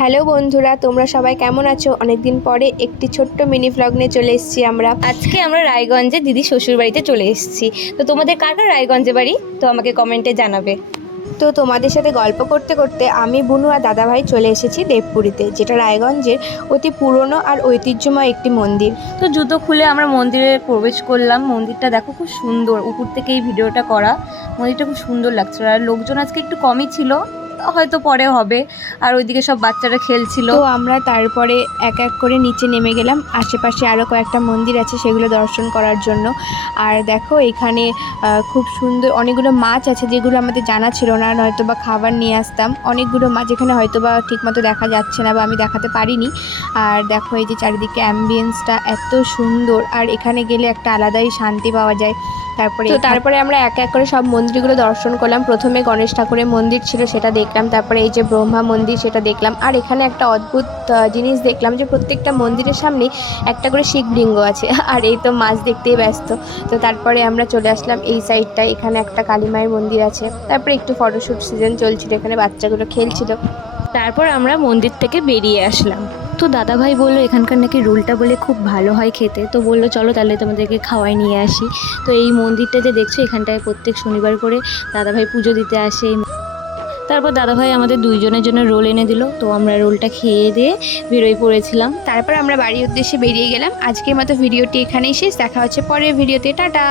Hello বন্ধুরা, তোমরা সবাই কেমন আছো? অনেকদিন পরে একটি ছোট্ট মিনি ভ্লগ নিয়ে চলে এসেছি আমরা। আজকে আমরা রায়গঞ্জে দিদি শ্বশুর বাড়িতে চলে এসেছি। তো তোমাদের কার কার রায়গঞ্জে বাড়ি তো আমাকে কমেন্টে জানাবে। তো তোমাদের সাথে গল্প করতে করতে আমি, বুনু আর দাদাভাই চলে এসেছি দেবপুরীতে, যেটা রায়গঞ্জের অতি পুরনো আর ঐতিহ্যময় একটি মন্দির। তো জুতো খুলে আমরা মন্দিরে প্রবেশ করলাম। মন্দিরটা দেখো, খুব সুন্দর। উপর থেকে এই ভিডিওটা করা। মন্দিরটা খুব সুন্দর লাগছে। আর লোকজন আজকে একটু কমই ছিল, হয়তো পরে হবে। আর ওইদিকে সব বাচ্চারা খেলছিল। তো আমরা তারপরে এক এক করে নিচে নেমে গেলাম। আশেপাশে আরও কয়েকটা মন্দির আছে, সেগুলো দর্শন করার জন্য। আর দেখো এখানে খুব সুন্দর অনেকগুলো মাছ আছে, যেগুলো আমাদের জানা ছিল না, নয়তো বা খাবার নিয়ে আসতাম। অনেকগুলো মাছ এখানে হয়তো বা ঠিকমতো দেখা যাচ্ছে না বা আমি দেখাতে পারিনি। আর দেখো এই যে চারিদিকে অ্যাম্বিয়েন্সটা এত সুন্দর, আর এখানে গেলে একটা আলাদাই শান্তি পাওয়া যায়। তারপরে আমরা এক এক করে সব মন্দিরগুলো দর্শন করলাম। প্রথমে গণেশ ঠাকুরের মন্দির ছিল, সেটা দেখলাম। তারপরে এই যে ব্রহ্মা মন্দির, সেটা দেখলাম। আর এখানে একটা অদ্ভুত জিনিস দেখলাম, যে প্রত্যেকটা মন্দিরের সামনে একটা করে শিবলিঙ্গ আছে। আর এই তো মাছ দেখতেই ব্যস্ত। তো তারপরে আমরা চলে আসলাম এই সাইডটায়। এখানে একটা কালী মায়ের মন্দির আছে। তারপরে একটু ফটোশ্যুট সিজন চলছিল, এখানে বাচ্চাগুলো খেলছিল। তারপর আমরা মন্দির থেকে বেরিয়ে আসলাম। তো দাদাভাই বললো এখানকার নাকি রোলটা বলে খুব ভালো হয় খেতে। তো বললো চলো তাহলে তোমাদেরকে খাওয়াই নিয়ে আসি। তো এই মন্দিরটা যে দেখছো, এখানটায় প্রত্যেক শনিবার করে দাদাভাই পুজো দিতে আসে। তারপর দাদাভাই আমাদের দুইজনের জন্য রোল এনে দিল। তো আমরা রোলটা খেয়ে দিয়ে বেরোয় পড়েছিলাম। তারপর আমরা বাড়ির উদ্দেশ্যে বেরিয়ে গেলাম। আজকের মতো ভিডিওটি এখানেই শেষ। দেখা হচ্ছে পরের ভিডিওতে। টাটা।